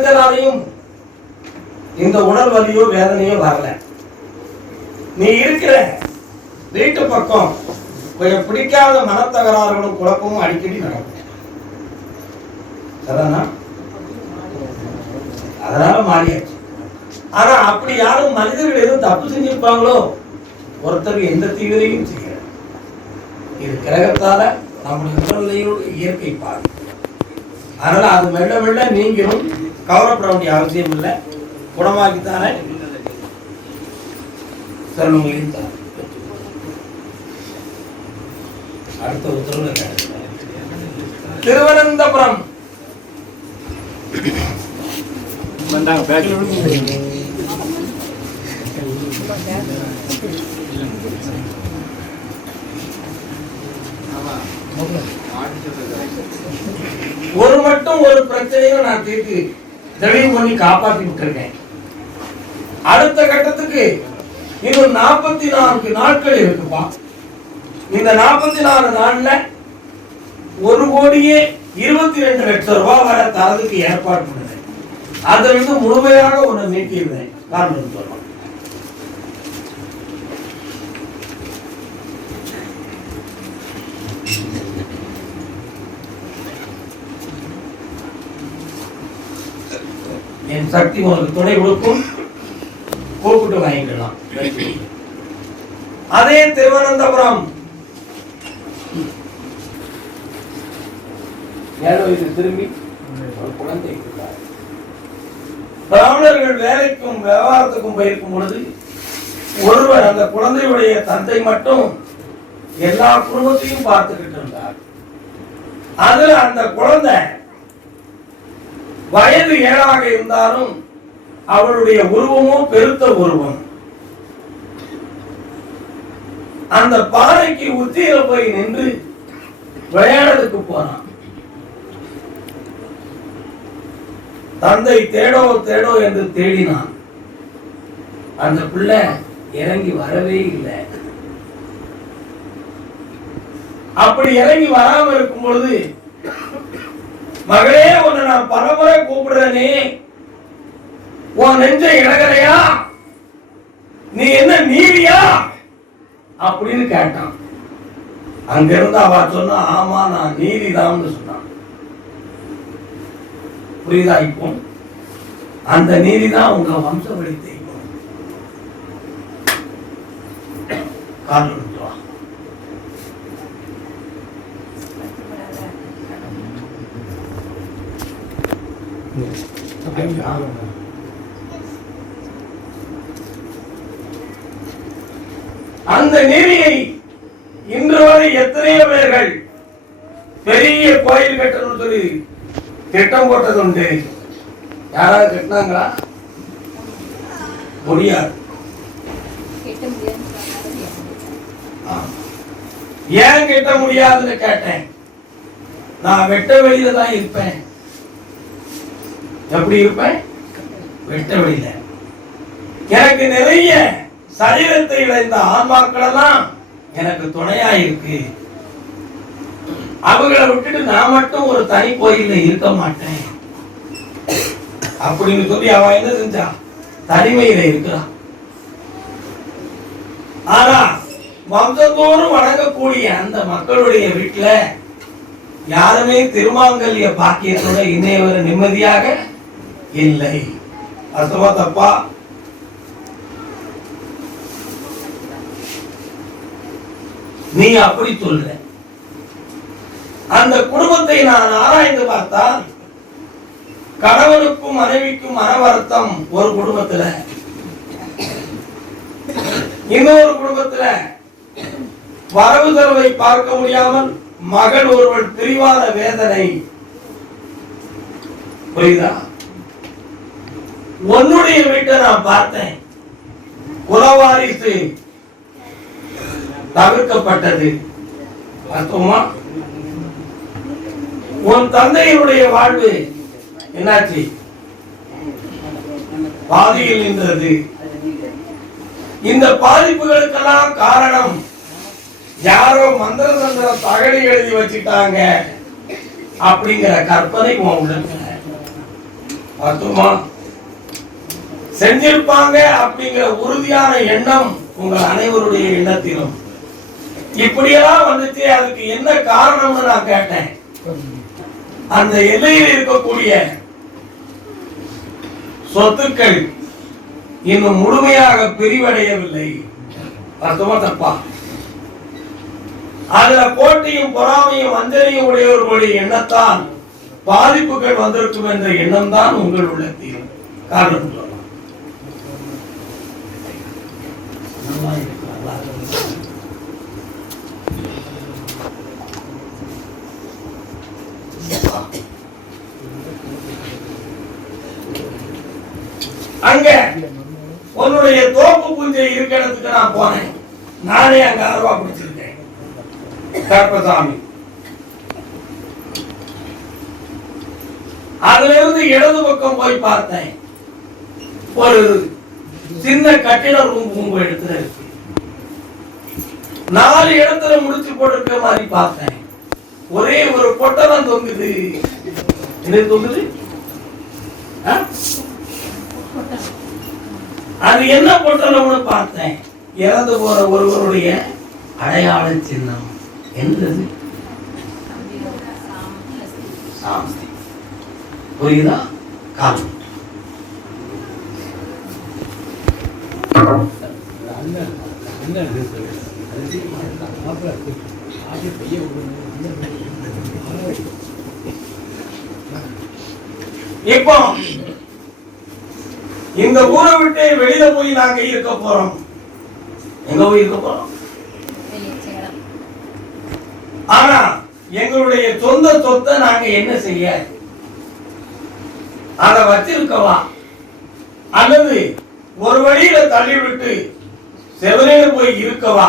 நினைச்சனாலையும் இந்த உடல் வலியோ வேதனையோ வரல. நீ இருக்கிற வீட்டு பக்கம் கொஞ்சம் பிடிக்காத மனத்தகராறுகளும் குழப்பமும் அடிக்கடி நடக்கும். சரிதானா? அதனால மாறியாச்சு. ஆனா அப்படி யாரும் மனிதர்கள் எதுவும் தப்பு செஞ்சிருப்பாங்களோ ஒருத்தர் எந்த தீவிரையும் செய்யல. இது கிரகத்தால நம்முடைய உடல்நிலையோடு இயற்கை பாரு அதனால அது மெல்ல மெல்ல நீங்களும் கவலைப்பட வேண்டிய அவசியம் இல்லை. குணமாக்கித்தானே செல்வங்களையும் தான் அடுத்த உத்தரவு திருவனந்தபுரம். வந்தாங்க பேக். ஒரு மட்டும் ஒரு பிரச்சனையும் நான் தீர்த்து தெளிவு பண்ணி காப்பாத்தி விட்டுருக்கேன். அடுத்த கட்டத்துக்கு இன்னும் நாற்பத்தி நான்கு நாட்கள் இருக்குப்பா. இந்த நாற்பத்தி நாலு நாள்ல ஒரு கோடியே இருபத்தி ரெண்டு லட்சம் ரூபாய் வர தரதுக்கு ஏற்பாடு பண்ணுறேன் அதுல இருந்து முழுமையாக உன்னை நீட்டியிருந்தேன் காரணம் சொல்லலாம் என் சக்தி உனக்கு துணை கொடுக்கும். கூப்பிட்டு வாங்கிக்கலாம் அதே திருவனந்தபுரம். திரும்பி ஒரு குழந்தை. பிராமணர்கள் வேலைக்கும் வியாபாரத்துக்கும் போயிருக்கும் பொழுது ஒருவர் அந்த குழந்தையுடைய தந்தை மட்டும் எல்லா குடும்பத்தையும் பார்த்துக்கிட்டு இருந்தார். அதுல அந்த குழந்தை வயது ஏழாக இருந்தாலும் அவளுடைய உருவமோ பெருத்த உருவம். அந்த பாறைக்கு உச்சியில போய் நின்று விளையாடுறதுக்கு போனான். தந்தை தேடோ தேடோ என்று தேடினான். அந்த பிள்ளை இறங்கி வரவே இல்லை. அப்படி இறங்கி வராம இருக்கும் பொழுது மகளே உன்னை நான் பரம்பரை கூப்பிடுறேனே. உன் நெஞ்ச இழகலையா நீ என்ன நீதியா? அப்படின்னு கேட்டான். அங்கிருந்து அவ சொன்னா ஆமா நான் நீதிதான்னு சொன்னான். புரியுதா இப்போ? அந்த நீதி தான் உங்க வம்சவழி தெய்வம் காரணம். வா. ஐயா. அந்த நெறியை இன்று வரை எத்தனையோ பேர்கள் பெரிய கோயில் கட்டணும்னு சொல்லி திட்டம் போட்டது உண்டு யாராவது கட்டினாங்களா முடியாது. ஏன் கட்ட முடியாதுன்னு கேட்டேன் நான் வெட்ட வெளியில தான் இருப்பேன் எப்படி இருப்பேன்? வெட்ட வெளியில. எனக்கு நிறைய சரீரத்தை இழந்த ஆன்மாக்கள் எல்லாம் எனக்கு துணையா இருக்கு அவங்கள விட்டுட்டு நான் மட்டும் ஒரு தனி கோயில்ல இருக்க மாட்டேன். அப்படின்னு சொல்லி அவன் என்ன செஞ்சான் தனிமையில இருக்கிறான். ஆனா வம்சத்தோறும் வணங்கக்கூடிய அந்த மக்களுடைய வீட்டுல யாருமே திருமாங்கல்ய பாக்கியத்தோட இன்னையவர் நிம்மதியாக இல்லை. அர்த்தமா தப்பா? நீ அப்படி சொல்ற. அந்த குடும்பத்தை நான் ஆராய்ந்து பார்த்தால் கணவனுக்கும் மனைவிக்கும் மனவருத்தம் ஒரு குடும்பத்துல. இன்னொரு குடும்பத்துல வரவு செலவை பார்க்க முடியாமல் மகள் ஒருவள் பிரிவான வேதனை. புரியுதா? உன்னுடைய வீட்டை நான் பார்த்தேன். குலவாரிசு தவிர்க்கப்பட்டது. பார்த்தோமா உன் தந்தையினுடைய வாழ்வு என்னாச்சு? பாதியில் நின்றது. இந்த பாதிப்புகளுக்கெல்லாம் காரணம் யாரோ மந்திர தந்திர தகடி எழுதி வச்சுட்டாங்க அப்படிங்கிற கற்பனை உன் உடல் பார்த்தோமா செஞ்சிருப்பாங்க அப்படிங்கிற உறுதியான எண்ணம் உங்கள் அனைவருடைய எண்ணத்திலும். இப்படியெல்லாம் வந்துச்சு அதுக்கு என்ன காரணம்னு நான் கேட்டேன். அந்த எல்லையில் இருக்கக்கூடிய சொத்துக்கள் இன்னும் முழுமையாக பிரிவடையவில்லை. அர்த்தமா தப்பா? அதுல போட்டியும் பொறாமையும் அஞ்சலியும் உடையவர்களுடைய எண்ணத்தால் பாதிப்புகள் வந்திருக்கும் என்ற எண்ணம் தான் உங்கள் உள்ளத்தில். காரணம் சொல்லலாம் நல்லா இருக்கு, நல்லா இருக்கு. அங்க உன்னுடைய தோப்பு பூஞ்சை இருக்க இடத்துக்கு நான் போனேன். நானே அங்க அருவா பிடிச்சிருக்கேன். கருப்பசாமி. அதுல இருந்து இடது பக்கம் போய் பார்த்தேன். ஒரு சின்ன கட்டிட ரூம் உங்க இடத்துல இருக்கு. நாலு இடத்துல முடிச்சு போட்டிருக்க மாதிரி பார்த்தேன். ஒரே ஒரு பொட்டலம் தொங்குது. என்ன தொங்குது? அது என்ன பொட்டலம்னு பார்த்தேன். இறந்து போற ஒருவருடைய அடையாள சின்னம். என்றது புரியுதா? காலம் இப்போ இந்த ஊரை விட்டு வெளியில போய் நாங்க இருக்க போறோம். எங்க போய் இருக்க போறோம்? ஆனா எங்களுடைய சொந்த சொத்தை நாங்க என்ன செய்ய? அத வச்சிருக்கவா? அல்லது ஒரு வழியில தள்ளிவிட்டு செவனையில போய் இருக்கவா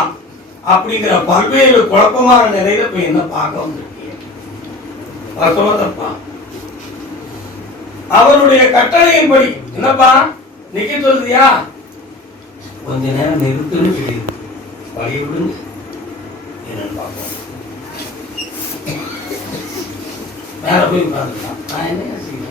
அப்படிங்கிற பல்வேறு குழப்பமான நிலையில போய் என்ன பார்க்க வந்திருக்கீங்க? தப்பா அவருடைய கட்டளையின்படி என்னப்பா நிக்க சொல்றியா கொஞ்ச நேரம் நிறுத்துன்னு சொல்லியிருக்கு வழி விடுங்க. என்னன்னு பார்ப்போம். மேல போய் உட்காந்துக்கலாம் நான் என்ன செய்யணும்